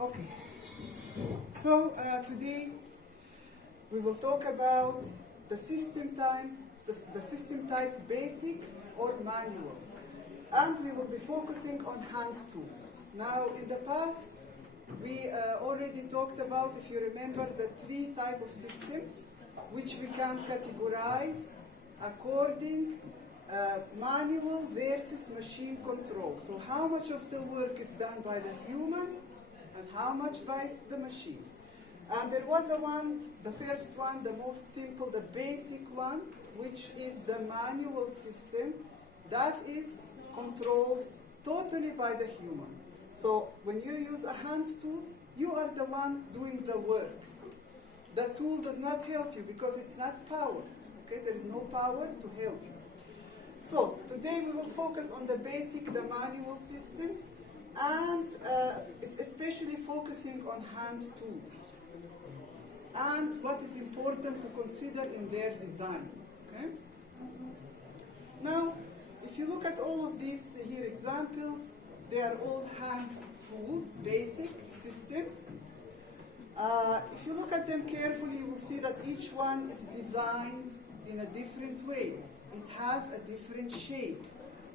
Okay, so today we will talk about the system type basic or manual, and we will be focusing on hand tools. Now in the past we already talked about, if you remember, the three types of systems which we can categorize according manual versus machine control. So how much of the work is done by the human and how much by the machine. And there was the first one, the most simple, the basic one, which is the manual system that is controlled totally by the human. So when you use a hand tool, you are the one doing the work. The tool does not help you because it's not powered. Okay, there is no power to help you. So today we will focus on the basic, the manual systems, and especially focusing on hand tools and what is important to consider in their design. Okay? Now, if you look at all of these here examples, they are all hand tools, basic systems. If you look at them carefully, you will see that each one is designed in a different way. It has a different shape.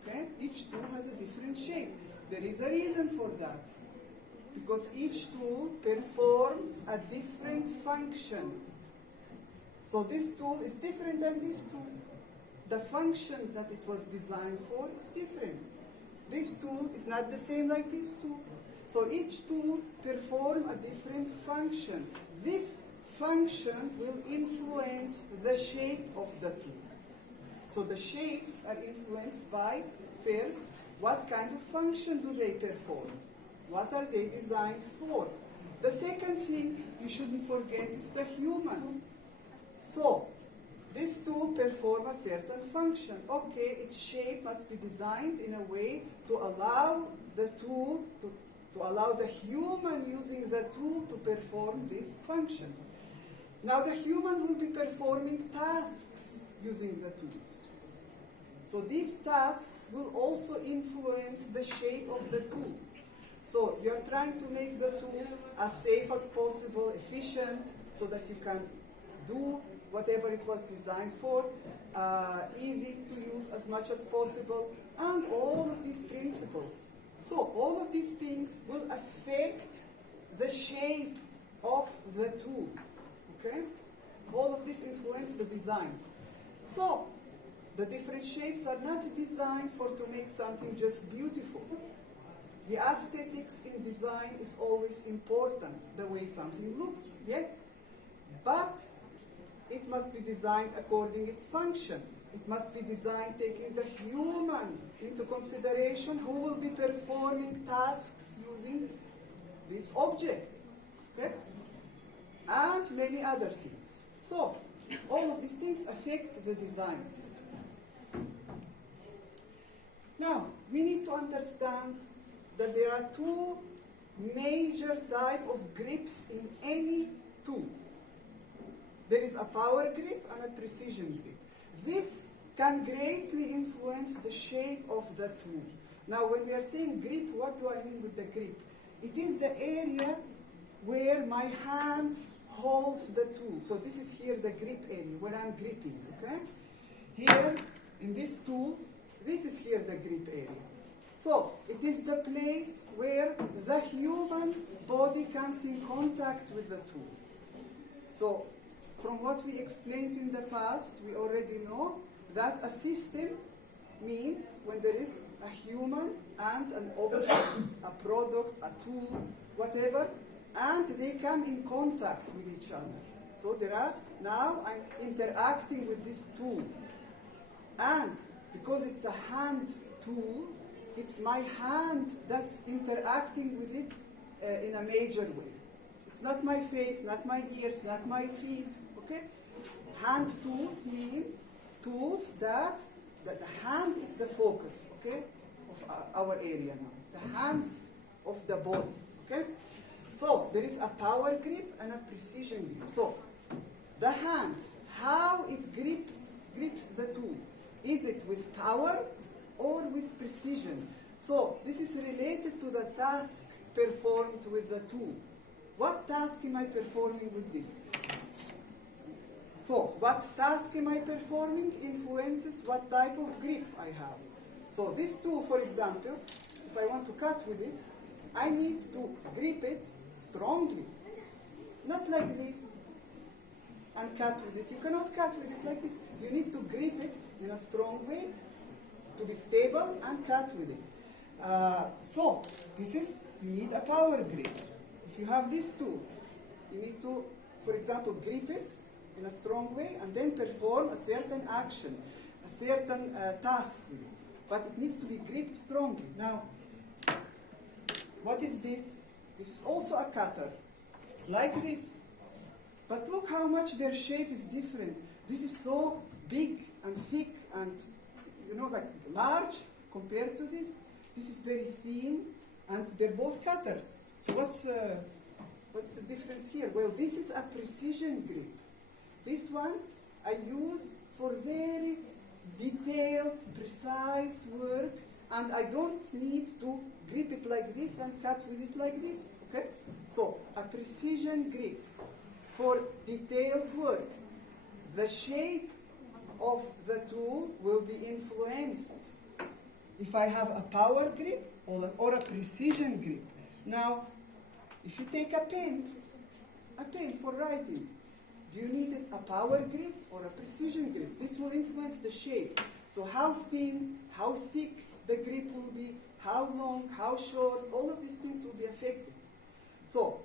Okay? Each tool has a different shape. There is a reason for that, because each tool performs a different function. So this tool is different than this tool. The function that it was designed for is different. This tool is not the same like this tool. So each tool performs a different function. This function will influence the shape of the tool. So the shapes are influenced by, first, what kind of function do they perform? What are they designed for? The second thing you shouldn't forget is the human. So this tool performs a certain function. Okay, its shape must be designed in a way to allow the tool, to allow the human using the tool to perform this function. Now the human will be performing tasks using the tools. So these tasks will also influence the shape of the tool. So you're trying to make the tool as safe as possible, efficient, so that you can do whatever it was designed for, easy to use as much as possible, and all of these principles. So all of these things will affect the shape of the tool. Okay? All of this influence the design. So the different shapes are not designed to make something just beautiful. The aesthetics in design is always important, the way something looks, yes? But it must be designed according to its function. It must be designed taking the human into consideration, who will be performing tasks using this object. Okay? And many other things. So, all of these things affect the design. Now, we need to understand that there are two major types of grips in any tool. There is a power grip and a precision grip. This can greatly influence the shape of the tool. Now, when we are saying grip, what do I mean with the grip? It is the area where my hand holds the tool. So this is here the grip area, where I'm gripping, okay? Here, in this tool, this is here the grip area. So it is the place where the human body comes in contact with the tool. So from what we explained in the past, we already know that a system means when there is a human and an object, a product, a tool, whatever, and they come in contact with each other. So now I'm interacting with this tool. And because it's a hand tool, it's my hand that's interacting with it in a major way. It's not my face, not my ears, not my feet. Okay? Hand tools mean tools that the hand is the focus, okay, of our area now. The hand of the body. Okay? So there is a power grip and a precision grip. So the hand, how it grips the tool. Is it with power or with precision? So this is related to the task performed with the tool. What task am I performing with this? So, what task am I performing influences what type of grip I have. So this tool, for example, if I want to cut with it, I need to grip it strongly. Not like this and cut with it. You cannot cut with it like this. You need to grip it in a strong way to be stable and cut with it. So this is, you need a power grip. If you have this tool, you need to, for example, grip it in a strong way and then perform a certain action, a certain task with it. But it needs to be gripped strongly. Now, what is this? This is also a cutter, like this. But look how much their shape is different. This is so big and thick and, you know, like large compared to this. This is very thin, and they're both cutters. So what's the difference here? Well, this is a precision grip. This one I use for very detailed, precise work, and I don't need to grip it like this and cut with it like this. Okay? So a precision grip for detailed work. The shape of the tool will be influenced if I have a power grip or a precision grip. Now, if you take a pen for writing, do you need a power grip or a precision grip? This will influence the shape. So how thin, how thick the grip will be, how long, how short, all of these things will be affected. So,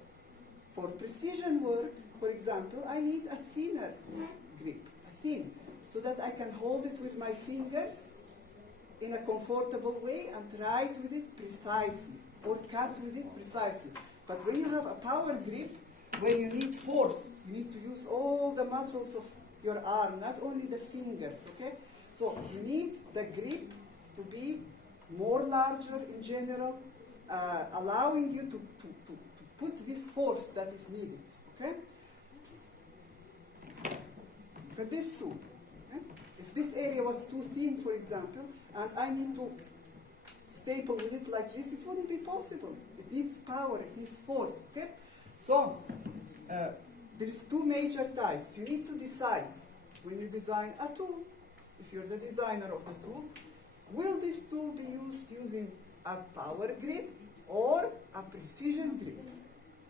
for precision work, for example, I need a thinner grip, so that I can hold it with my fingers in a comfortable way and write with it precisely, or cut with it precisely. But when you have a power grip, where you need force, you need to use all the muscles of your arm, not only the fingers, okay? So you need the grip to be more larger in general, allowing you to put this force that is needed, okay? Look at this too. Okay? If this area was too thin, for example, and I need to staple with it like this, it wouldn't be possible. It needs power, it needs force, okay? So, there is two major types. You need to decide when you design a tool, if you're the designer of the tool, will this tool be used using a power grip or a precision grip?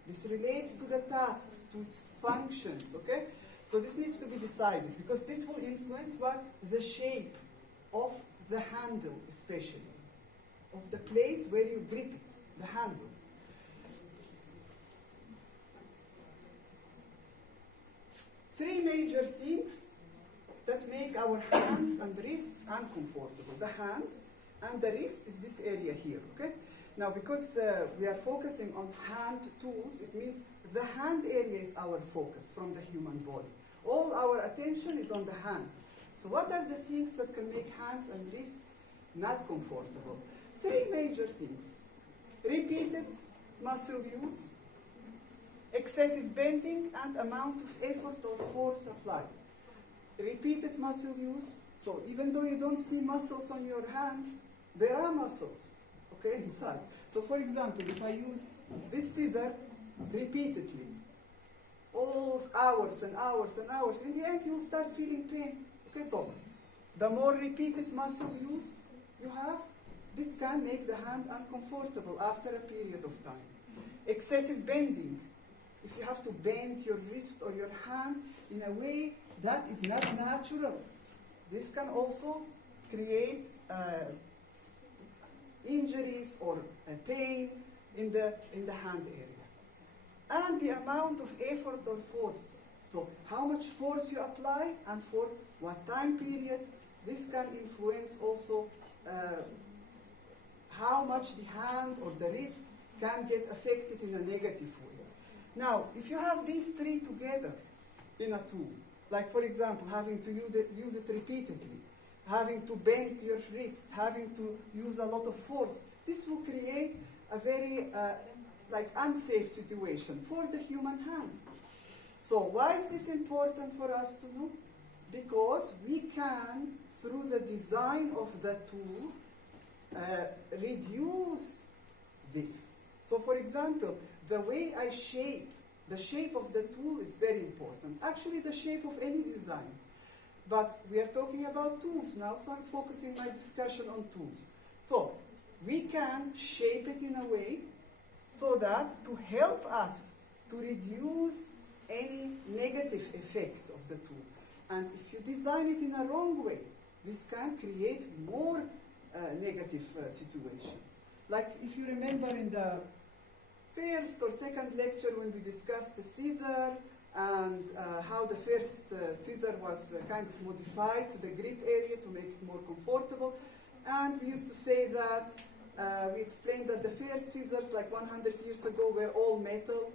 This relates to the tasks, to its functions, okay? So this needs to be decided, because this will influence what? The shape of the handle, especially, of the place where you grip it, the handle. Three major things that make our hands and wrists uncomfortable. The hands and the wrist is this area here, okay? Now, because we are focusing on hand tools, it means the hand area is our focus from the human body. All our attention is on the hands. So what are the things that can make hands and wrists not comfortable? Three major things. Repeated muscle use, excessive bending, and amount of effort or force applied. Repeated muscle use, so even though you don't see muscles on your hand, there are muscles, okay, inside. So for example, if I use this scissor repeatedly, all hours and hours and hours, in the end you will start feeling pain. Okay, so the more repeated muscle use you have, this can make the hand uncomfortable after a period of time. Excessive bending. If you have to bend your wrist or your hand in a way that is not natural, this can also create injuries or pain in the hand area. And the amount of effort or force. So how much force you apply and for what time period, this can influence also how much the hand or the wrist can get affected in a negative way. Now, if you have these three together in a tool, like for example, having to use it repeatedly, having to bend your wrist, having to use a lot of force, this will create a very unsafe situation for the human hand. So why is this important for us to know? Because we can, through the design of the tool, reduce this. So for example, the way I shape, the shape of the tool is very important. Actually, the shape of any design. But we are talking about tools now, so I'm focusing my discussion on tools. So we can shape it in a way so that to help us to reduce any negative effect of the tool. And if you design it in a wrong way, this can create more negative situations. Like if you remember in the first or second lecture when we discussed the scissor and how the first scissor was kind of modified to the grip area to make it more comfortable. And we used to say that, we explained that the first scissors like 100 years ago were all metal.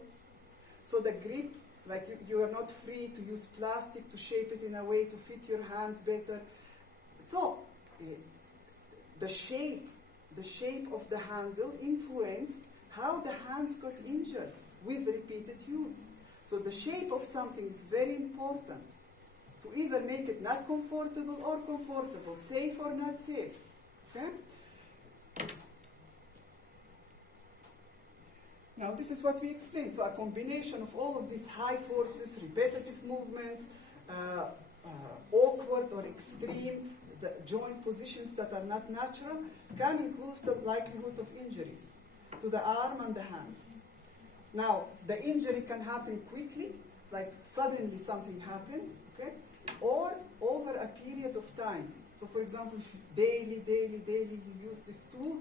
So the grip, like you are not free to use plastic to shape it in a way to fit your hand better. So the shape of the handle influenced how the hands got injured with repeated use. So the shape of something is very important to either make it not comfortable or comfortable, safe or not safe. Okay? Now this is what we explained. So a combination of all of these high forces, repetitive movements, awkward or extreme the joint positions that are not natural can increase the likelihood of injuries to the arm and the hands. Now, the injury can happen quickly, like suddenly something happened, okay? Or over a period of time. So for example, if daily you use this tool,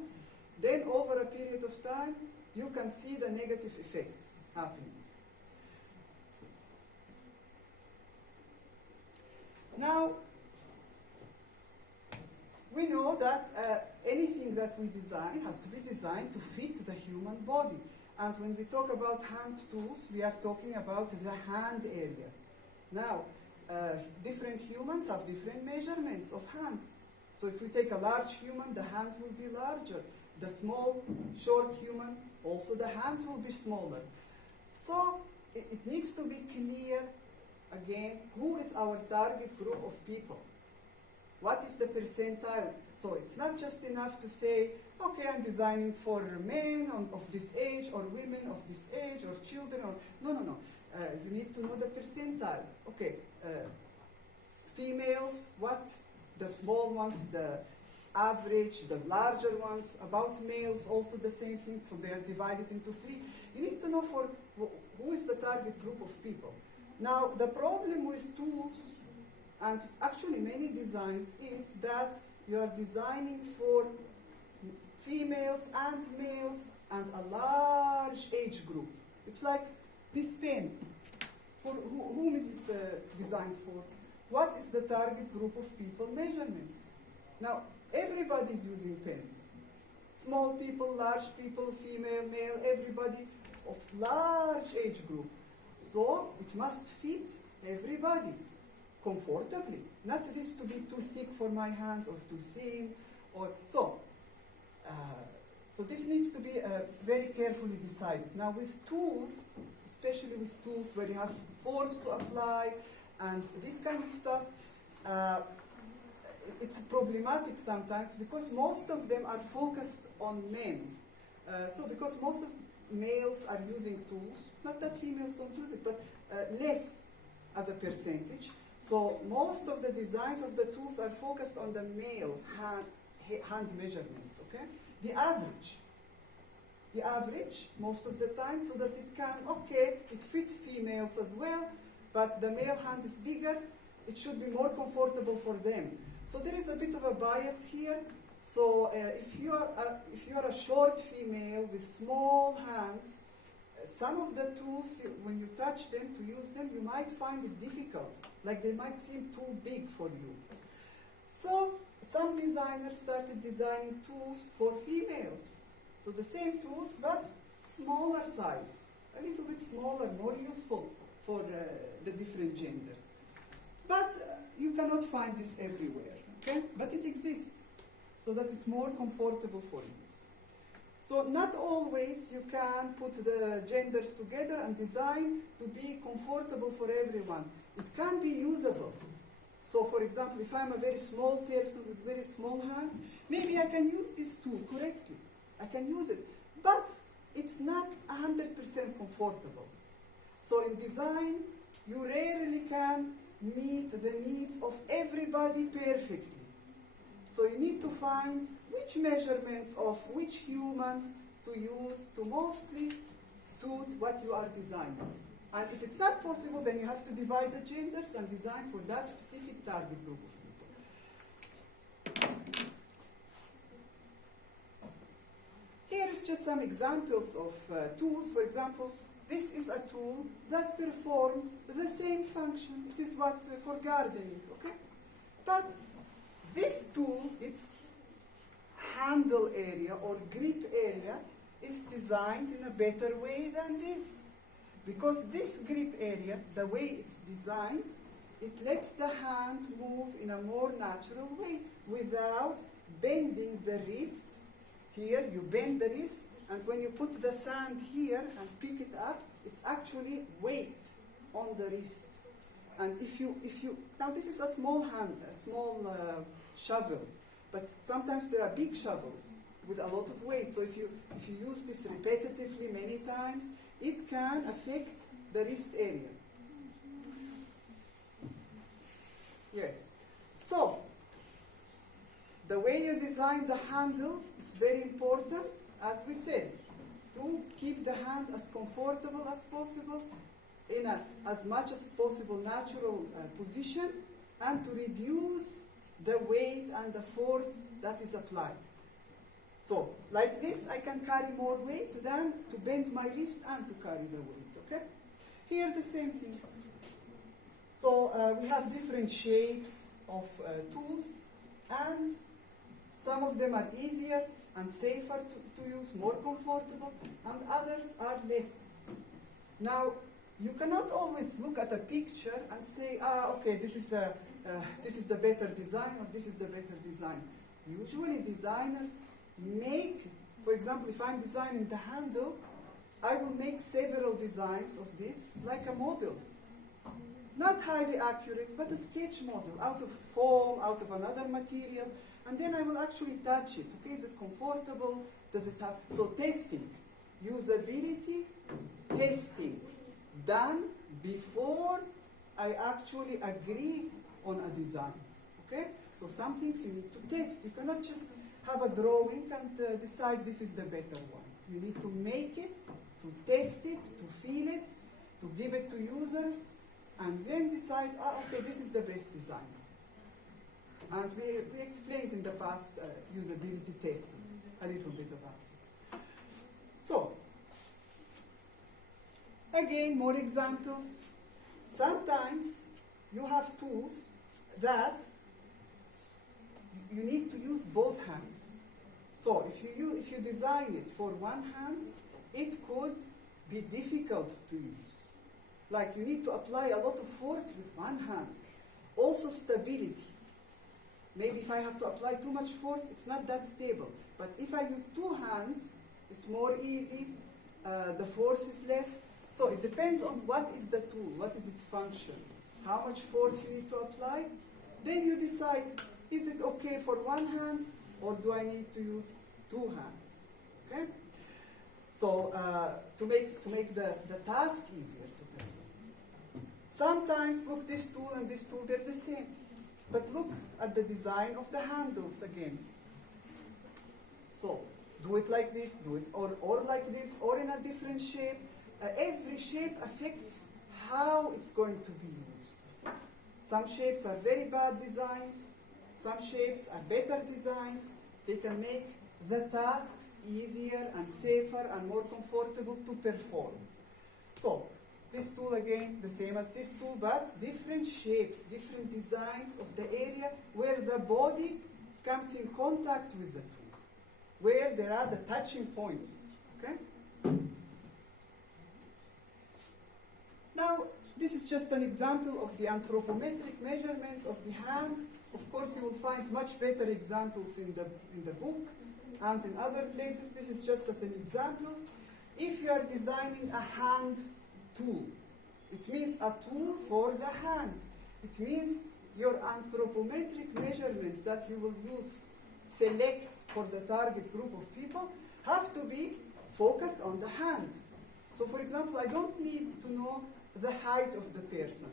then over a period of time, you can see the negative effects happening. Now, we know that anything that we design has to be designed to fit the human body. And when we talk about hand tools, we are talking about the hand area. Now, different humans have different measurements of hands. So if we take a large human, the hand will be larger. The small, short human, also the hands will be smaller. So it needs to be clear, again, who is our target group of people? What is the percentile? So it's not just enough to say, okay, I'm designing for men of this age, or women of this age, or children, or no. You need to know the percentile. Okay, females, what? The small ones, the average, the larger ones. About males, also the same thing, so they are divided into three. You need to know for who is the target group of people. Now, the problem with tools, and actually many designs, is that you are designing for females and males and a large age group. It's like this pen. For whom is it designed for? What is the target group of people measurements? Now, everybody is using pens. Small people, large people, female, male, everybody of large age group. So it must fit everybody comfortably. Not this to be too thick for my hand or too thin, or so. So this needs to be very carefully decided. Now with tools, especially with tools where you have force to apply and this kind of stuff, it's problematic sometimes because most of them are focused on men. So because most of males are using tools, not that females don't use it, but less as a percentage. So most of the designs of the tools are focused on the male hand measurements, okay? The average most of the time, so that it can, okay, it fits females as well, but the male hand is bigger, it should be more comfortable for them. So there is a bit of a bias here. So if you are a short female with small hands, some of the tools, when you touch them, to use them, you might find it difficult, like they might seem too big for you. So some designers started designing tools for females. So the same tools, but smaller size, a little bit smaller, more useful for the different genders. But you cannot find this everywhere, okay? But it exists, so that it's more comfortable for use. So not always you can put the genders together and design to be comfortable for everyone. It can be usable. So for example, if I'm a very small person with very small hands, maybe I can use this tool correctly. I can use it. But it's not 100% comfortable. So in design, you rarely can meet the needs of everybody perfectly. So you need to find which measurements of which humans to use to mostly suit what you are designing. And if it's not possible, then you have to divide the genders and design for that specific target group of people. Here is just some examples of tools. For example, this is a tool that performs the same function. It is what for gardening, okay? But this tool, its handle area or grip area, is designed in a better way than this. Because this grip area, the way it's designed, it lets the hand move in a more natural way without bending the wrist. Here, you bend the wrist, and when you put the sand here and pick it up, it's actually weight on the wrist. And if you now this is a small hand, a small shovel, but sometimes there are big shovels with a lot of weight. So if you use this repetitively many times, it can affect the wrist area. Yes. So the way you design the handle is very important, as we said, to keep the hand as comfortable as possible, in as much as possible natural position, and to reduce the weight and the force that is applied. So, like this, I can carry more weight than to bend my wrist and to carry the weight, okay? Here, the same thing. So, we have different shapes of tools, and some of them are easier and safer to use, more comfortable, and others are less. Now, you cannot always look at a picture and say, okay, this is the better design, or this is the better design. Usually designers make, for example, if I'm designing the handle, I will make several designs of this, like a model. Not highly accurate, but a sketch model, out of foam, out of another material, and then I will actually touch it. Okay, is it comfortable? Does it have, so testing, usability, testing, done before I actually agree on a design. Okay, so some things you need to test. You cannot just have a drawing and decide this is the better one. You need to make it, to test it, to feel it, to give it to users, and then decide, okay, this is the best design. And we explained in the past usability testing a little bit about it. So, again, more examples. Sometimes you have tools that you need to use both hands. So if you design it for one hand, it could be difficult to use. Like you need to apply a lot of force with one hand. Also stability. Maybe if I have to apply too much force, it's not that stable. But if I use two hands, it's more easy, the force is less. So it depends on what is the tool, what is its function, how much force you need to apply. Then you decide, is it okay for one hand, or do I need to use two hands? Okay? So to make the task easier to play. Sometimes, look, this tool and this tool, they're the same. But look at the design of the handles again. So do it like this, do it or like this, or in a different shape. Every shape affects how it's going to be used. Some shapes are very bad designs. Some shapes are better designs. They can make the tasks easier and safer and more comfortable to perform. So, this tool again, the same as this tool, but different shapes, different designs of the area where the body comes in contact with the tool, where there are the touching points. Okay? Now, this is just an example of the anthropometric measurements of the hand. Of course, you will find much better examples in the book and in other places. This is just as an example. If you are designing a hand tool, it means a tool for the hand. It means your anthropometric measurements that you will select for the target group of people have to be focused on the hand. So for example, I don't need to know the height of the person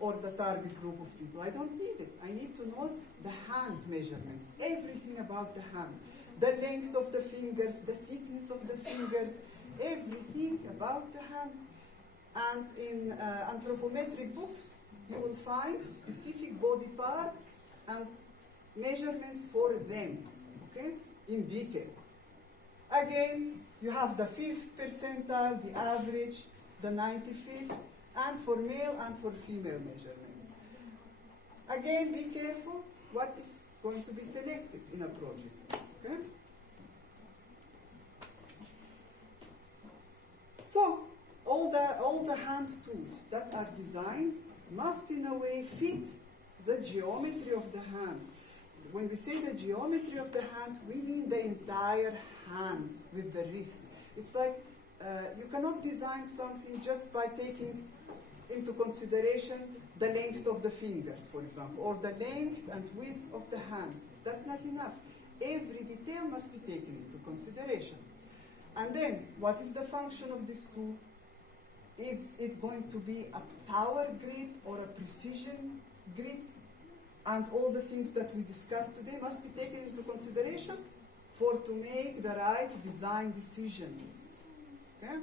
or the target group of people. I don't need it. I need to know the hand measurements, everything about the hand, the length of the fingers, the thickness of the fingers, everything about the hand. And in anthropometric books, you will find specific body parts and measurements for them, okay, in detail. Again, you have the 5th percentile, the average, the 95th, and for male and for female measurements. Again, be careful what is going to be selected in a project, okay? So, all the hand tools that are designed must in a way fit the geometry of the hand. When we say the geometry of the hand, we mean the entire hand with the wrist. It's like you cannot design something just by taking into consideration the length of the fingers, for example, or the length and width of the hand. That's not enough. Every detail must be taken into consideration. And then, what is the function of this tool? Is it going to be a power grip or a precision grip? And all the things that we discussed today must be taken into consideration to make the right design decisions. Okay?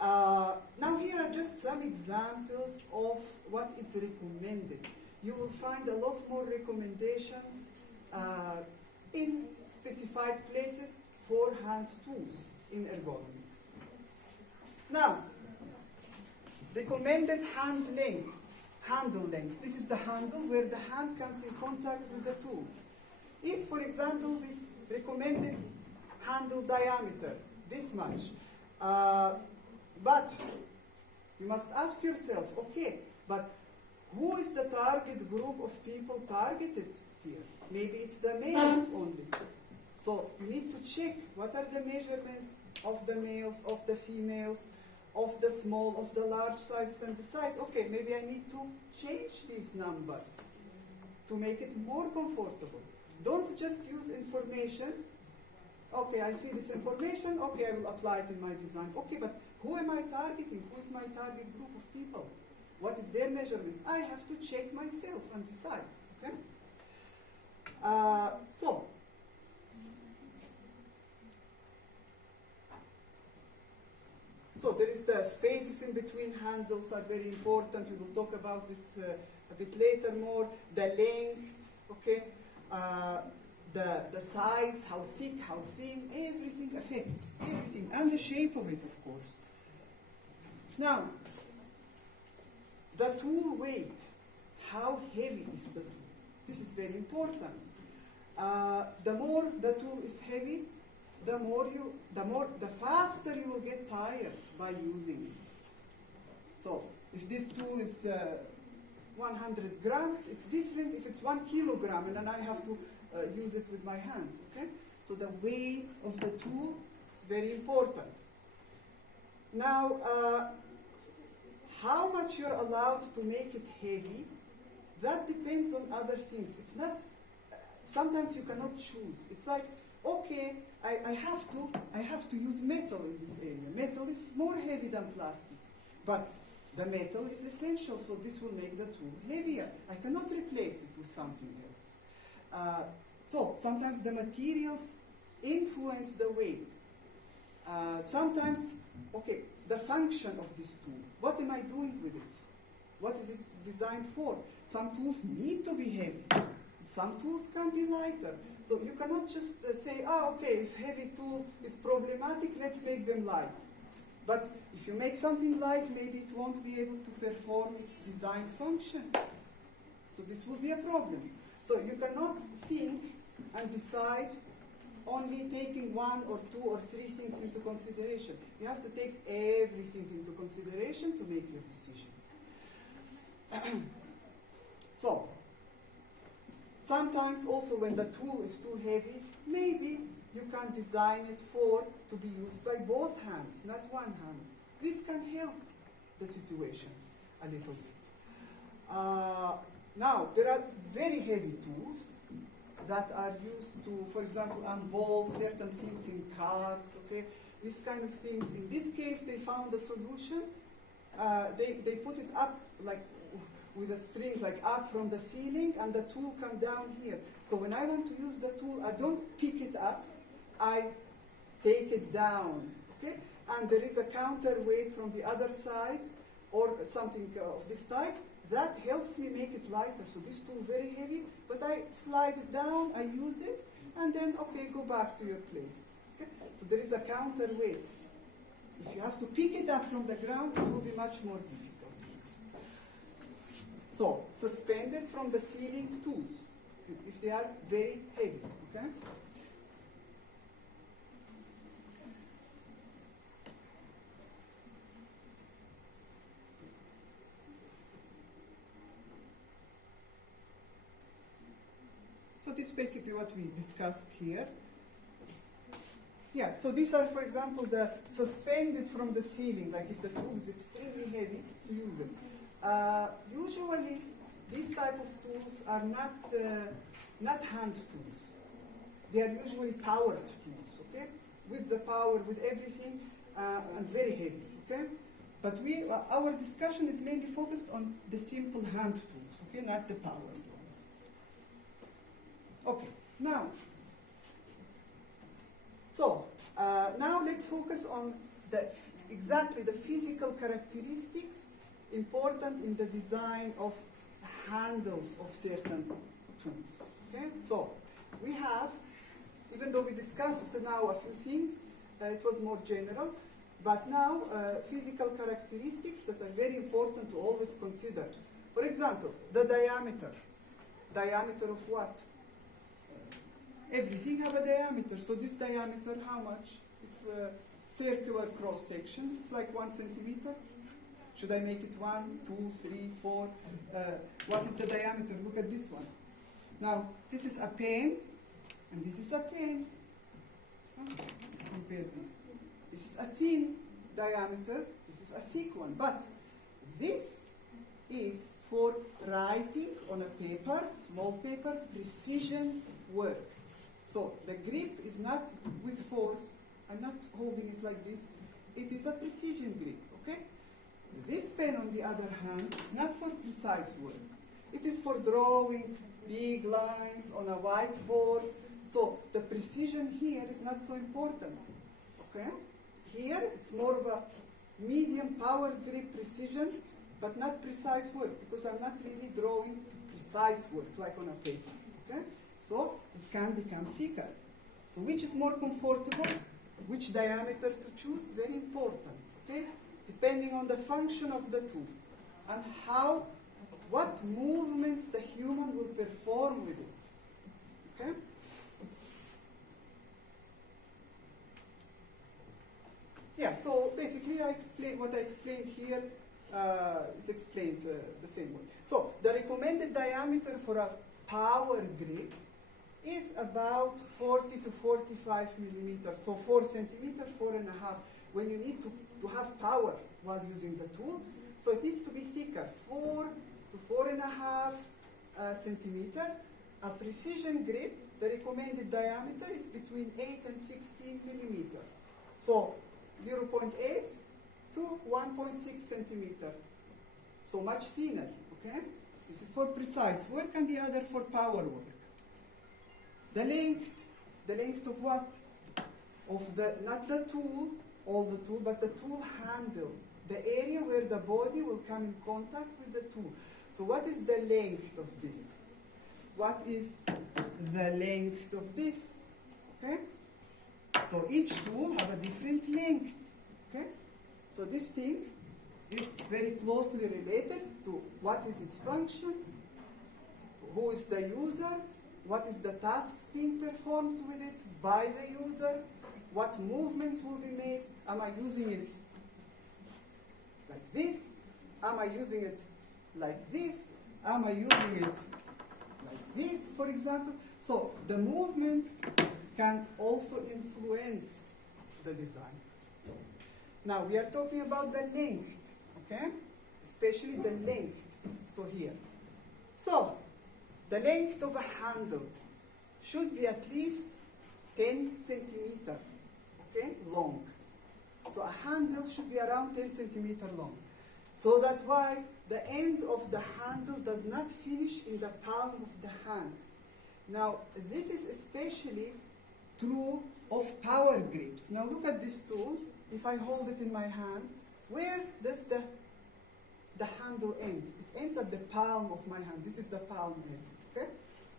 Now here are just some examples of what is recommended. You will find a lot more recommendations in specified places for hand tools in ergonomics. Now, recommended handle length. This is the handle where the hand comes in contact with the tool. Is, for example, this recommended handle diameter, this much. But you must ask yourself, okay, but who is the target group of people targeted here? Maybe it's the males only. So you need to check what are the measurements of the males, of the females, of the small, of the large sizes, and decide, okay, maybe I need to change these numbers to make it more comfortable. Don't just use information. Okay, I see this information, okay, I will apply it in my design. Okay, but who am I targeting? Who is my target group of people? What is their measurements? I have to check myself and decide, okay? So there is the spaces in between handles are very important. We will talk about this a bit later more. The length, okay? The size, how thick, how thin, everything affects, everything. And the shape of it, of course. Now, the tool weight. How heavy is the tool? This is very important. The more the tool is heavy, the faster you will get tired by using it. So, if this tool is 100 grams, it's different if it's 1 kilogram and then I have to use it with my hand. Okay? So the weight of the tool is very important. Now, how much you're allowed to make it heavy, that depends on other things. It's not, sometimes you cannot choose. It's like, okay, I have to use metal in this area. Metal is more heavy than plastic, but the metal is essential, so this will make the tool heavier. I cannot replace it with something else. So sometimes the materials influence the weight. Sometimes, okay, the function of this tool. What am I doing with it? What is it designed for? Some tools need to be heavy. Some tools can be lighter. So you cannot just say, okay, if heavy tool is problematic, let's make them light. But if you make something light, maybe it won't be able to perform its design function. So this will be a problem. So you cannot think and decide only taking 1 or 2 or 3 things into consideration. You have to take everything into consideration to make your decision. So, sometimes also when the tool is too heavy, maybe you can design it to be used by both hands, not one hand. This can help the situation a little bit. Now, there are very heavy tools. that are used to, for example, unbolt certain things in cars, okay? These kind of things. In this case, they found a solution. They put it up like with a string, like up from the ceiling, and the tool come down here. So when I want to use the tool, I don't pick it up, I take it down, okay? And there is a counterweight from the other side, or something of this type, that helps me make it lighter. So this tool very heavy, but I slide it down, I use it, and then, okay, go back to your place. Okay? So there is a counterweight. If you have to pick it up from the ground, it will be much more difficult to use. So, suspended from the ceiling tools, if they are very heavy, okay? So this is basically what we discussed here. Yeah, so these are, for example, the suspended from the ceiling, like if the tool is extremely heavy, to use it. Usually, these type of tools are not hand tools. They are usually powered tools, okay? With the power, with everything, and very heavy, okay? But our discussion is mainly focused on the simple hand tools, okay? Not the powered ones. Okay, now, now let's focus on exactly the physical characteristics important in the design of handles of certain tools. Okay, so we have, even though we discussed now a few things, it was more general, but now physical characteristics that are very important to always consider. For example, the diameter. Diameter of what? Everything have a diameter. So this diameter, how much? It's a circular cross section. It's like 1 centimeter. Should I make it 1, 2, 3, 4? What is the diameter? Look at this one. Now, this is a pen, and this is a pen. Let's compare this. This is a thin diameter. This is a thick one. But this is for writing on a paper, small paper, precision work. So the grip is not with force. I'm not holding it like this. It is a precision grip, okay? This pen, on the other hand, is not for precise work. It is for drawing big lines on a whiteboard. So the precision here is not so important, okay? Here, it's more of a medium power grip precision, but not precise work, because I'm not really drawing precise work like on a paper, okay? So it can become thicker. So which is more comfortable? Which diameter to choose? Very important, okay? Depending on the function of the tool and what movements the human will perform with it, okay? Yeah, so basically what I explained here is explained the same way. So the recommended diameter for a power grip is about 40 to 45 millimeters, so 4 centimeters, 4.5, when you need to have power while using the tool. So it needs to be thicker, 4 to 4.5 centimeter. A precision grip, the recommended diameter is between 8 and 16 millimeters. So 0.8 to 1.6 centimeter. So much thinner, okay? This is for precise work and the other for power work. The length of what? Of not the tool, all the tool, but the tool handle. The area where the body will come in contact with the tool. So what is the length of this? What is the length of this? Okay? So each tool have a different length. Okay? So this thing is very closely related to what is its function, who is the user, what is the tasks being performed with it by the user, what movements will be made. Am I using it like this? Am I using it like this? Am I using it like this, for example? So the movements can also influence the design. Now we are talking about the length, okay? Especially the length. So here. So the length of a handle. should be at least 10 centimeter, okay, long. So a handle should be around 10 centimeter long. So that's why the end of the handle does not finish in the palm of the hand. Now, this is especially true of power grips. Now look at this tool. If I hold it in my hand, where does the handle end? It ends at the palm of my hand. This is the palm end. Okay?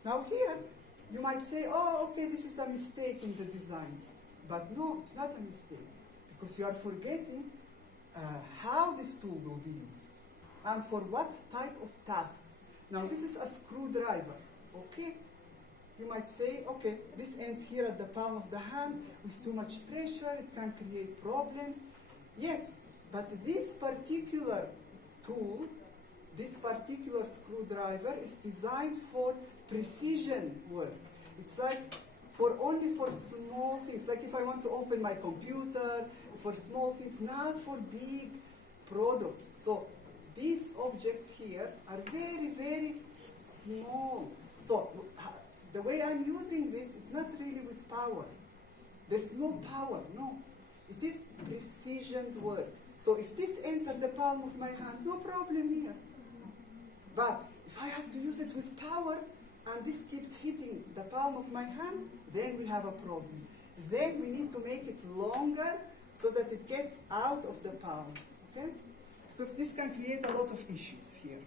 Now here, you might say, oh, okay, this is a mistake in the design. But no, it's not a mistake, because you are forgetting how this tool will be used and for what type of tasks. Now this is a screwdriver, okay? You might say, okay, this ends here at the palm of the hand. With too much pressure, it can create problems. Yes, but this particular tool, this particular screwdriver is designed for precision work. It's like only for small things, like if I want to open my computer, for small things, not for big products. So these objects here are very, very small. So the way I'm using this, it's not really with power. There's no power, no. It is precision work. So if this ends at the palm of my hand, no problem here. But if I have to use it with power, and this keeps hitting the palm of my hand, then we have a problem. Then we need to make it longer so that it gets out of the palm, okay? Because this can create a lot of issues here.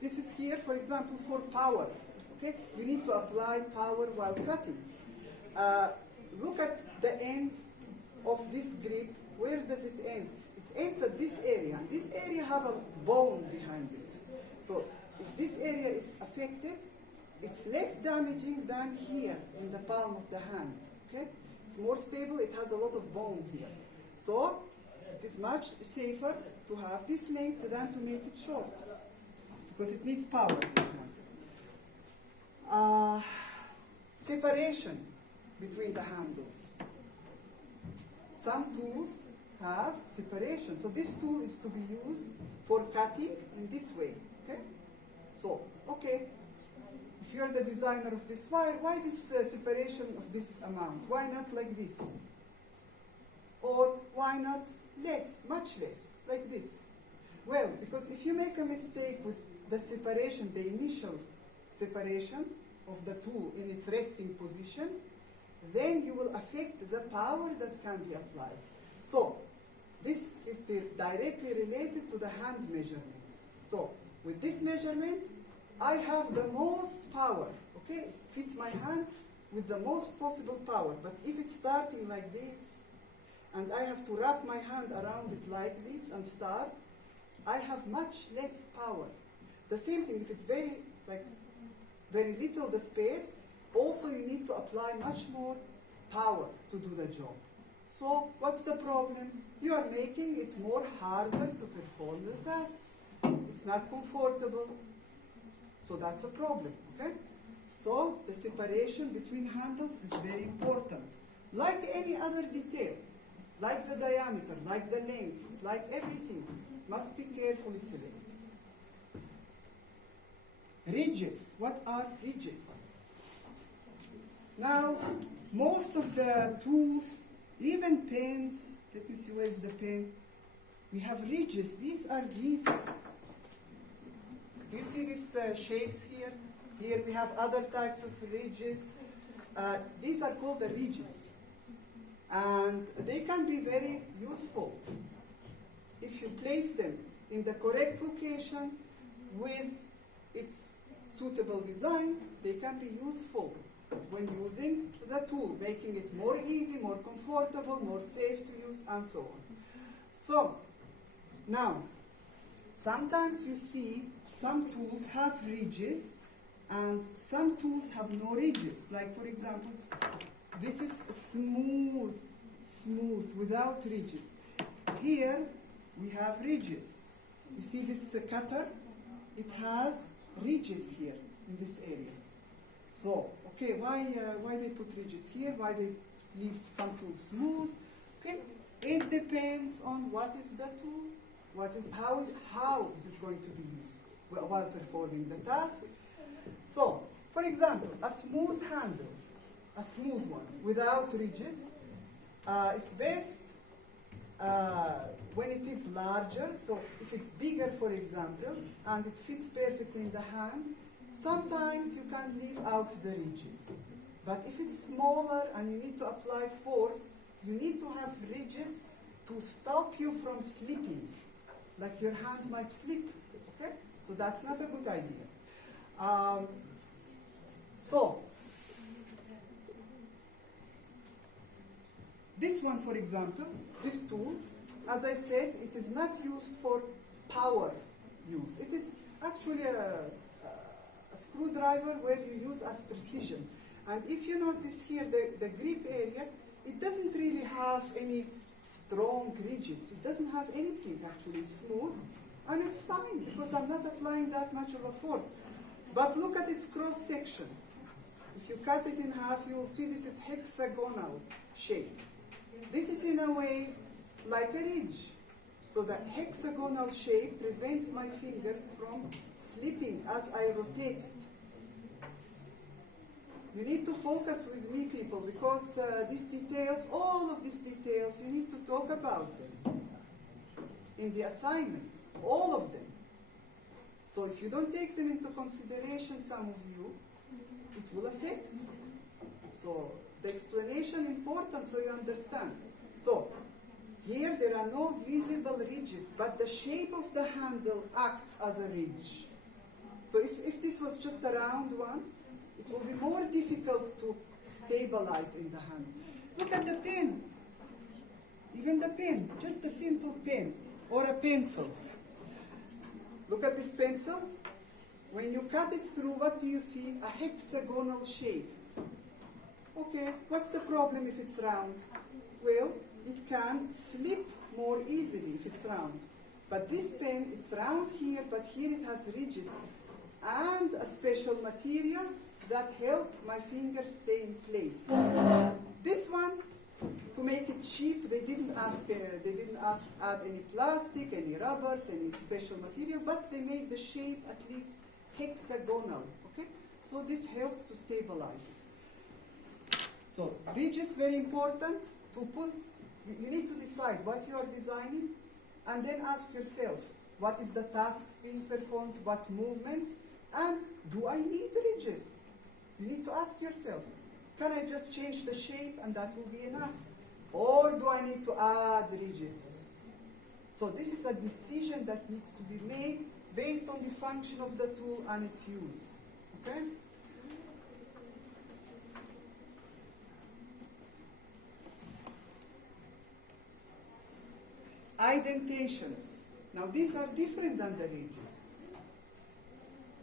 This is here, for example, for power, okay? You need to apply power while cutting. Look at the end of this grip. Where does it end? It ends at this area. This area have a bone behind it. So if this area is affected, it's less damaging than here in the palm of the hand. Okay? It's more stable. It has a lot of bone here. So it is much safer to have this length than to make it short, because it needs power, this one. Separation between the handles. Some tools have separation. So this tool is to be used for cutting in this way. Okay? So, okay, if you're the designer of this, why this separation of this amount? Why not like this? Or why not less, much less, like this? Well, because if you make a mistake with the separation, the initial separation of the tool in its resting position, then you will affect the power that can be applied. So, this is directly related to the hand measurements. So, with this measurement, I have the most power, okay? It fits my hand with the most possible power. But if it's starting like this, and I have to wrap my hand around it like this and start, I have much less power. The same thing, if it's very little the space, also you need to apply much more power to do the job. So what's the problem? You are making it more harder to perform the tasks. It's not comfortable. So that's a problem, okay? So the separation between handles is very important. Like any other detail, like the diameter, like the length, like everything, must be carefully selected. Ridges. What are ridges? Now, most of the tools, even pens, let me see, where's the pen? We have ridges. These are these. Do you see these shapes here? Here we have other types of ridges. These are called the ridges. And they can be very useful if you place them in the correct location with its suitable design. They can be useful when using the tool, making it more easy, more comfortable, more safe to use, and so on. So, now, sometimes you see some tools have ridges and some tools have no ridges. Like, for example, this is smooth, without ridges. Here, we have ridges. You see this cutter? It has ridges here in this area. So, okay, why they put ridges here? Why they leave some tools smooth? Okay, it depends on what is the tool, how is it going to be used. while performing the task. So, for example, a smooth handle, a smooth one, without ridges, is best when it is larger. So if it's bigger, for example, and it fits perfectly in the hand, sometimes you can leave out the ridges. But if it's smaller and you need to apply force, you need to have ridges to stop you from slipping, like your hand might slip, okay? So that's not a good idea. So, this one, for example, this tool, as I said, it is not used for power use. It is actually a screwdriver where you use as precision. And if you notice here, the grip area, it doesn't really have any strong ridges. It doesn't have anything, actually. It's smooth, and it's fine, because I'm not applying that much of a force. But look at its cross-section. If you cut it in half, you will see this is hexagonal shape. This is in a way like a ridge. So the hexagonal shape prevents my fingers from slipping as I rotate it. You need to focus with me, people, because these details, all of these details, you need to talk about them in the assignment, all of them. So if you don't take them into consideration, some of you, it will affect. So the explanation important so you understand. So here there are no visible ridges, but the shape of the handle acts as a ridge. So if this was just a round one, it will be more difficult to stabilize in the hand. Look at the pen. Even the pen, just a simple pen or a pencil. Look at this pencil. When you cut it through, what do you see? A hexagonal shape. Okay, what's the problem if it's round? Well, it can slip more easily if it's round. But this pen, it's round here, but here it has ridges and a special material that help my fingers stay in place. This one, to make it cheap, they didn't add any plastic, any rubbers, any special material, but they made the shape at least hexagonal. Okay, so this helps to stabilize it. So ridges very important to put. You need to decide what you are designing, and then ask yourself, what is the tasks being performed, what movements, and do I need ridges? You need to ask yourself, can I just change the shape and that will be enough? Or do I need to add ridges? So this is a decision that needs to be made based on the function of the tool and its use. Okay? Indentations. Now these are different than the ridges.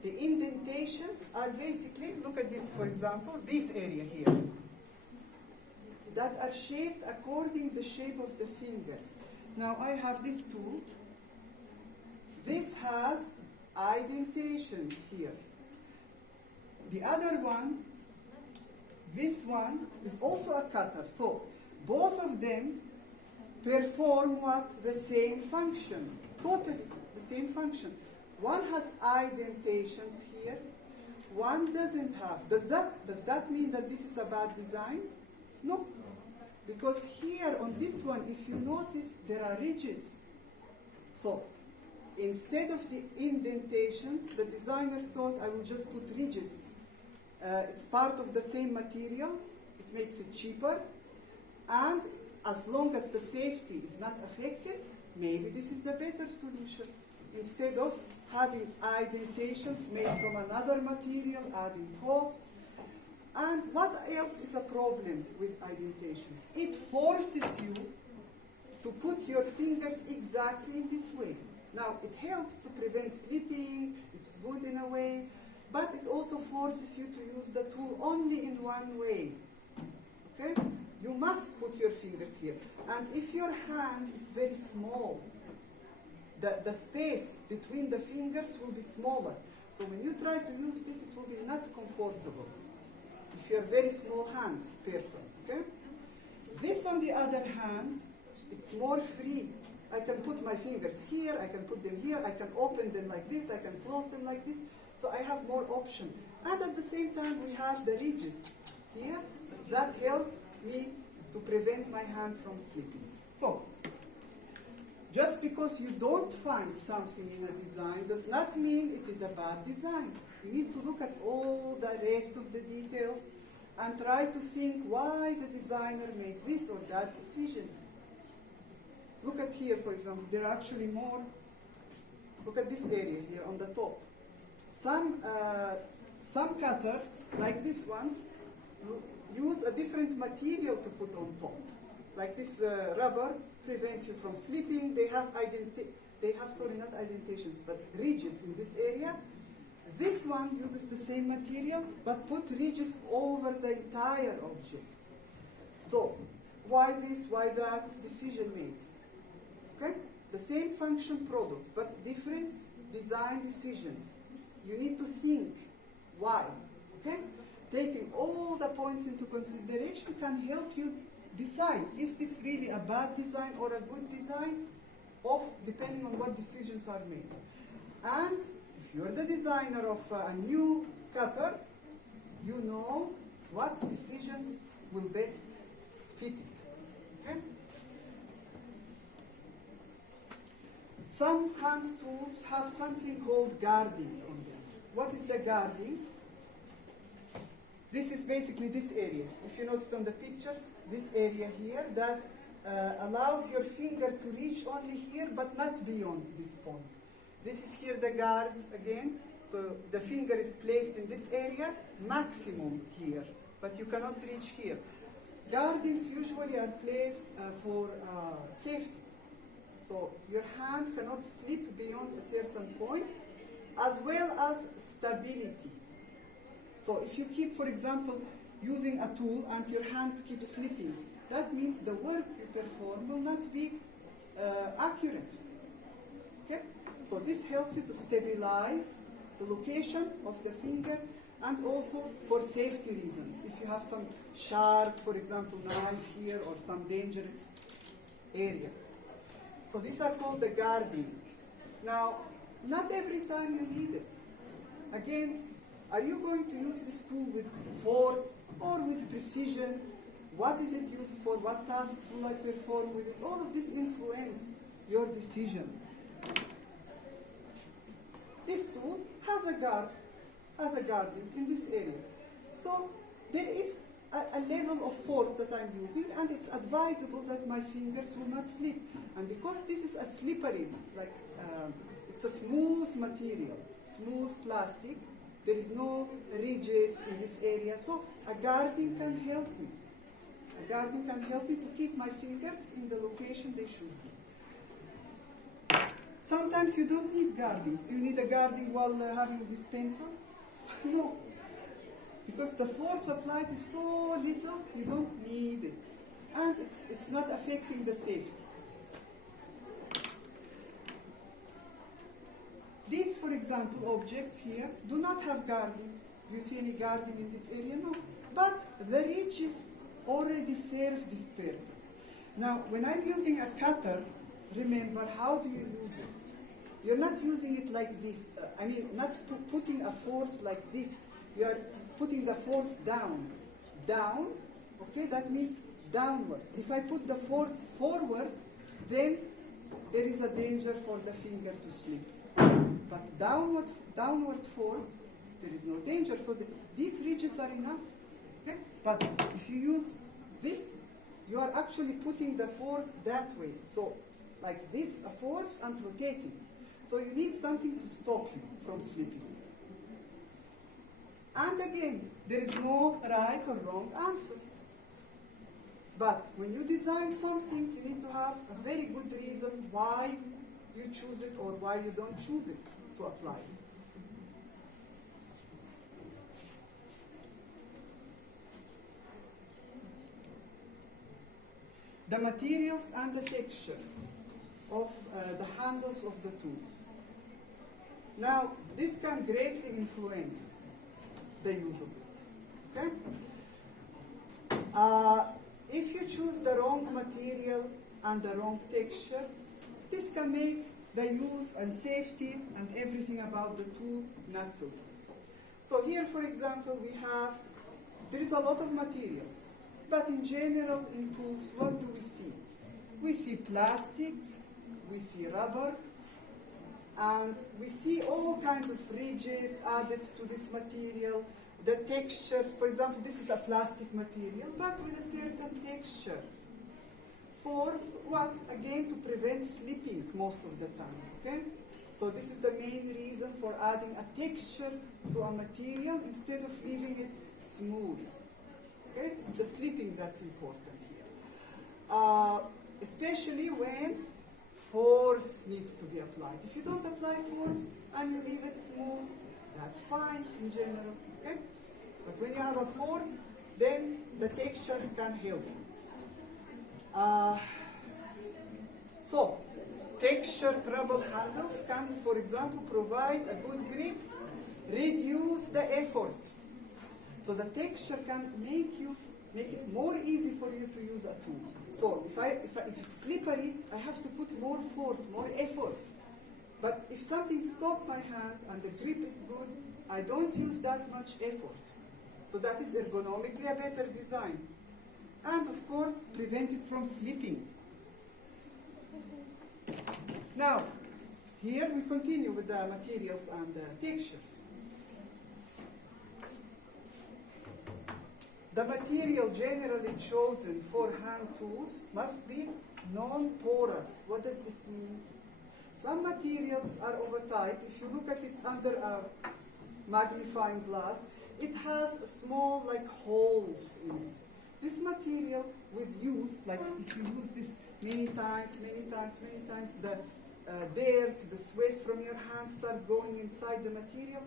The indentations are basically, look at this, for example, this area here, that are shaped according to the shape of the fingers. Now I have this tool. This has indentations here. The other one, this one, is also a cutter. So both of them perform what? The same function. Totally the same function. One has indentations here, one doesn't have. Does that mean that this is a bad design? No. Because here on this one, if you notice, there are ridges. So instead of the indentations, the designer thought I will just put ridges. It's part of the same material, it makes it cheaper, and as long as the safety is not affected, maybe this is the better solution. Instead of having indentations made from another material, adding costs. And what else is a problem with indentations? It forces you to put your fingers exactly in this way. Now, it helps to prevent slipping, it's good in a way, but it also forces you to use the tool only in one way. Okay? You must put your fingers here. And if your hand is very small, the space between the fingers will be smaller. So when you try to use this, it will be not comfortable. If you're a very small hand person, okay? This, on the other hand, it's more free. I can put my fingers here, I can put them here, I can open them like this, I can close them like this. So I have more option. And at the same time, we have the ridges here that help me to prevent my hand from slipping. So, just because you don't find something in a design does not mean it is a bad design. You need to look at all the rest of the details and try to think why the designer made this or that decision. Look at here, for example, there are actually more. Look at this area here on the top. Some cutters, like this one, use a different material to put on top. Like this rubber prevents you from slipping. They have not indentations, but ridges in this area. This one uses the same material, but put ridges over the entire object. So, why this, why that? Decision made. Okay? The same function product, but different design decisions. You need to think why. Okay? Taking all the points into consideration can help you decide, is this really a bad design or a good design, depending on what decisions are made. And if you're the designer of a new cutter, you know what decisions will best fit it. Okay? Some hand tools have something called guarding on them. What is the guarding? This is basically this area. If you notice on the pictures, this area here that allows your finger to reach only here but not beyond this point. This is here the guard again. So the finger is placed in this area, maximum here, but you cannot reach here. Guardings usually are placed for safety. So your hand cannot slip beyond a certain point, as well as stability. So if you keep, for example, using a tool and your hand keeps slipping, that means the work you perform will not be accurate. Okay? So this helps you to stabilize the location of the finger, and also for safety reasons. If you have some sharp, for example, knife here or some dangerous area. So these are called the guarding. Now, not every time you need it. Again, are you going to use this tool with force or with precision? What is it used for? What tasks will I perform with it? All of this influence your decision. This tool has a guarding in this area. So there is a level of force that I'm using, and it's advisable that my fingers will not slip. And because this is a slippery, it's a smooth material, smooth plastic, there is no ridges in this area, so a guarding can help me. A guarding can help me to keep my fingers in the location they should be. Sometimes you don't need guardings. Do you need a guarding while having this pencil? No. Because the force applied is so little, you don't need it. And it's not affecting the safety. These, for example, objects here do not have guardings. Do you see any guarding in this area? No. But the ridges already serve this purpose. Now, when I'm using a cutter, remember, how do you use it? You're not using it like this. Not putting a force like this. You are putting the force down. Down, okay, that means downwards. If I put the force forwards, then there is a danger for the finger to slip. But downward force, there is no danger. So these ridges are enough. Okay? But if you use this, you are actually putting the force that way. So like this, a force and rotating. So you need something to stop you from slipping. And again, there is no right or wrong answer. But when you design something, you need to have a very good reason why you choose it or why you don't choose it to apply it. The materials and the textures of the handles of the tools. Now, this can greatly influence the use of it. Okay? If you choose the wrong material and the wrong texture, This can make the use and safety and everything about the tool not so good. So here, for example, there is a lot of materials. But in general, in tools, what do we see? We see plastics, we see rubber, and we see all kinds of ridges added to this material. The textures, for example, this is a plastic material, but with a certain texture. For what? Again, to prevent slipping most of the time, okay? So this is the main reason for adding a texture to a material instead of leaving it smooth, okay? It's the slipping that's important here. Especially when force needs to be applied. If you don't apply force and you leave it smooth, that's fine in general, okay? But when you have a force, then the texture can help. So, texture trouble handles can, for example, provide a good grip, reduce the effort. So the texture can make it more easy for you to use a tool. So if it's slippery, I have to put more force, more effort. But if something stops my hand and the grip is good, I don't use that much effort. So that is ergonomically a better design. And of course, prevent it from slipping. Now, here we continue with the materials and the textures. The material generally chosen for hand tools must be non-porous. What does this mean? Some materials are of a type, if you look at it under a magnifying glass, it has small holes in it. This material with use, like if you use this many times, the dirt, the sweat from your hands start going inside the material.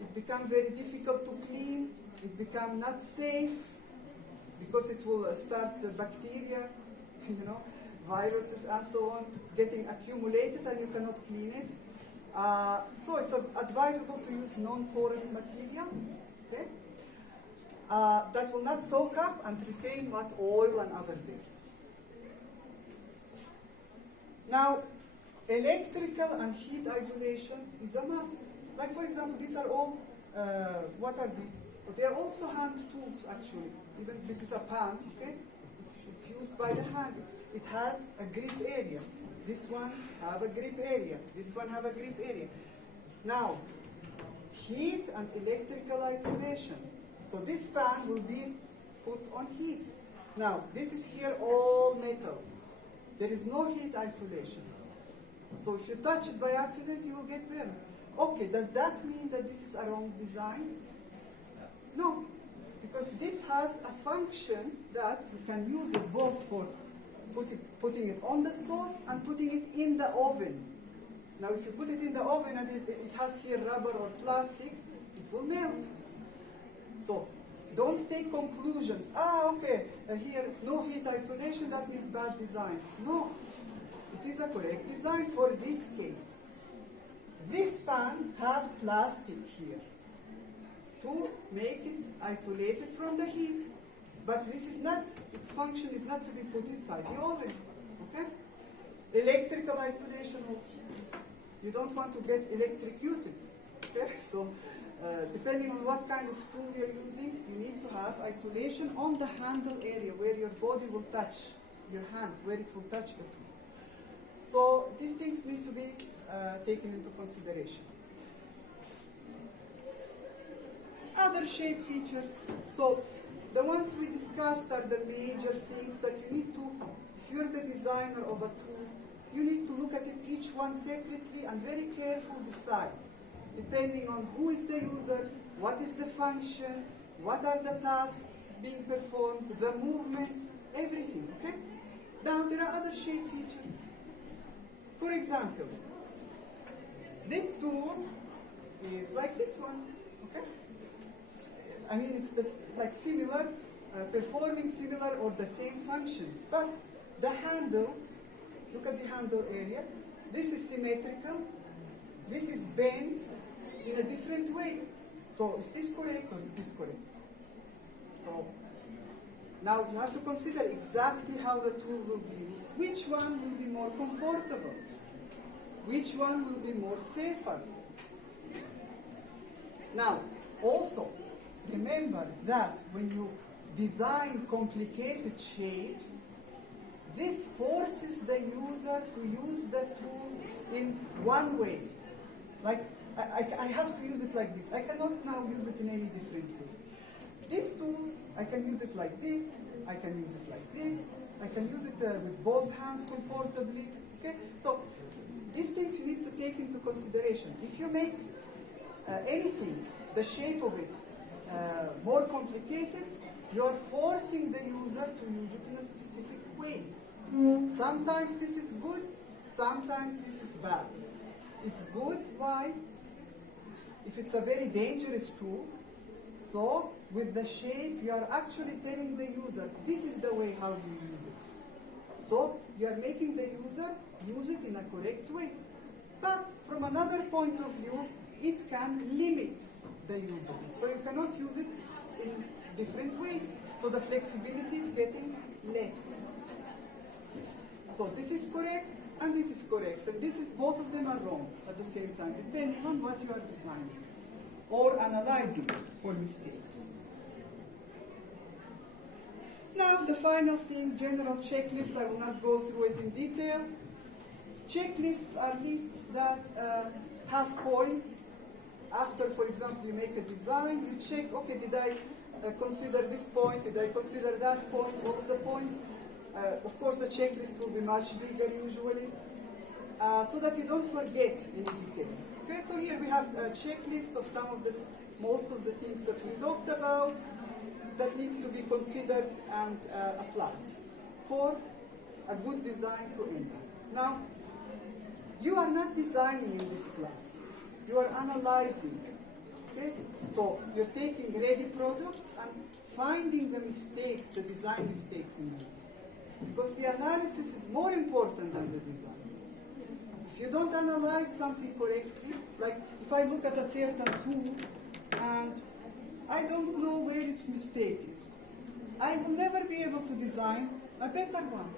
It becomes very difficult to clean. It becomes not safe because it will start bacteria, viruses and so on, getting accumulated and you cannot clean it. So it's advisable to use non-porous material, okay? That will not soak up and retain oil and other dirt. Now, electrical and heat isolation is a must. Like for example, these are all, what are these? But they are also hand tools actually. Even this is a pan, okay? It's used by the hand. It has a grip area. This one have a grip area. This one have a grip area. Now, heat and electrical isolation. So this pan will be put on heat. Now, this is here all metal. There is no heat isolation. So if you touch it by accident, you will get burned. Okay, does that mean that this is a wrong design? No, because this has a function that you can use it both for putting it on the stove and putting it in the oven. Now if you put it in the oven and it has here rubber or plastic, it will melt. So don't take conclusions. Okay, here no heat isolation, that means bad design. No, it is a correct design for this case. This pan have plastic here to make it isolated from the heat. But this is not, its function is not to be put inside the oven. Okay? Electrical isolation also. You don't want to get electrocuted. Okay? So, depending on what kind of tool you're using, you need to have isolation on the handle area where your body will touch your hand, where it will touch the tool. So, these things need to be taken into consideration. Other shape features. So, the ones we discussed are the major things that you need to, if you're the designer of a tool, you need to look at it each one separately and very carefully decide, depending on who is the user, what is the function, what are the tasks being performed, the movements, everything, okay? Now, there are other shape features. For example, this tool is like this one, okay? It's like similar, performing similar or the same functions. But the handle, look at the handle area. This is symmetrical. This is bent in a different way. So is this correct or is this correct? So Now you have to consider exactly how the tool will be used. Which one will be more comfortable? Which one will be more safer? Now, also, remember that when you design complicated shapes, this forces the user to use the tool in one way. Like, I have to use it like this. I cannot now use it in any different way. This tool, I can use it like this, I can use it like this, I can use it with both hands comfortably. Okay? So, these things you need to take into consideration. If you make anything, the shape of it, more complicated, you're forcing the user to use it in a specific way. Sometimes this is good, sometimes this is bad. It's good, why? If it's a very dangerous tool, so with the shape you are actually telling the user, this is the way how you use it. So you are making the user use it in a correct way. But from another point of view, it can limit the use of it. So you cannot use it in different ways. So the flexibility is getting less. So this is correct and this is correct. And this is, both of them are wrong at the same time, depending on what you are designing or analyzing for mistakes. Now the final thing, general checklist. I will not go through it in detail. Checklists are lists that have points. After, for example, you make a design, you check, okay, did I consider this point, did I consider that point, all of the points. Of course, the checklist will be much bigger usually, so that you don't forget any detail. Okay, so here we have a checklist of most of the things that we talked about that needs to be considered and applied for a good design to end up. Now, you are not designing in this class. You are analyzing. Okay? So you're taking ready products and finding the mistakes, the design mistakes in them. Because the analysis is more important than the design. If you don't analyze something correctly, like if I look at a certain tool and I don't know where its mistake is, I will never be able to design a better one.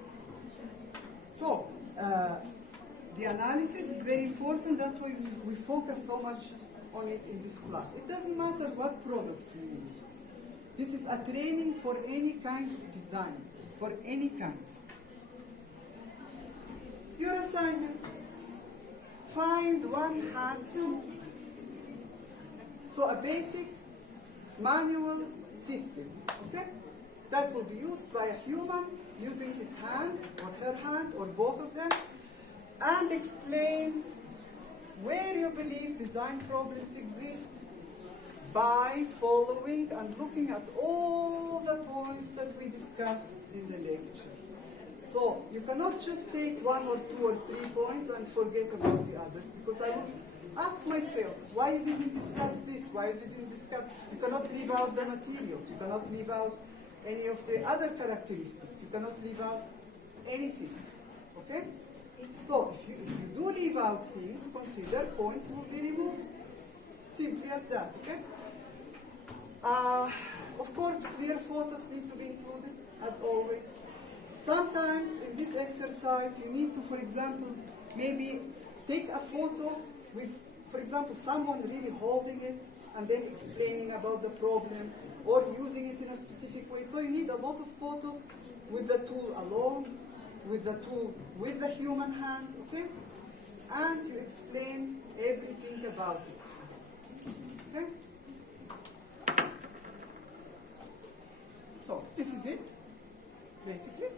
So, the analysis is very important. That's why we focus so much on it in this class. It doesn't matter what products you use. This is a training for any kind of design, for any kind. Your assignment. Find one hand tool. So a basic manual system, okay? That will be used by a human using his hand or her hand or both of them, and explain where you believe design problems exist by following and looking at all the points that we discussed in the lecture. So you cannot just take 1 or 2 or 3 points and forget about the others, because I will ask myself, why didn't we discuss this? Why didn't we discuss? You cannot leave out the materials. You cannot leave out any of the other characteristics. You cannot leave out anything. Okay? So if you do leave out things, consider points will be removed. Simply as that. Okay? Of course, clear photos need to be included, as always. Sometimes in this exercise, you need to, for example, maybe take a photo with, for example, someone really holding it and then explaining about the problem or using it in a specific way. So you need a lot of photos with the tool alone, with the tool with the human hand, okay? And you explain everything about it. Okay? So this is it, basically.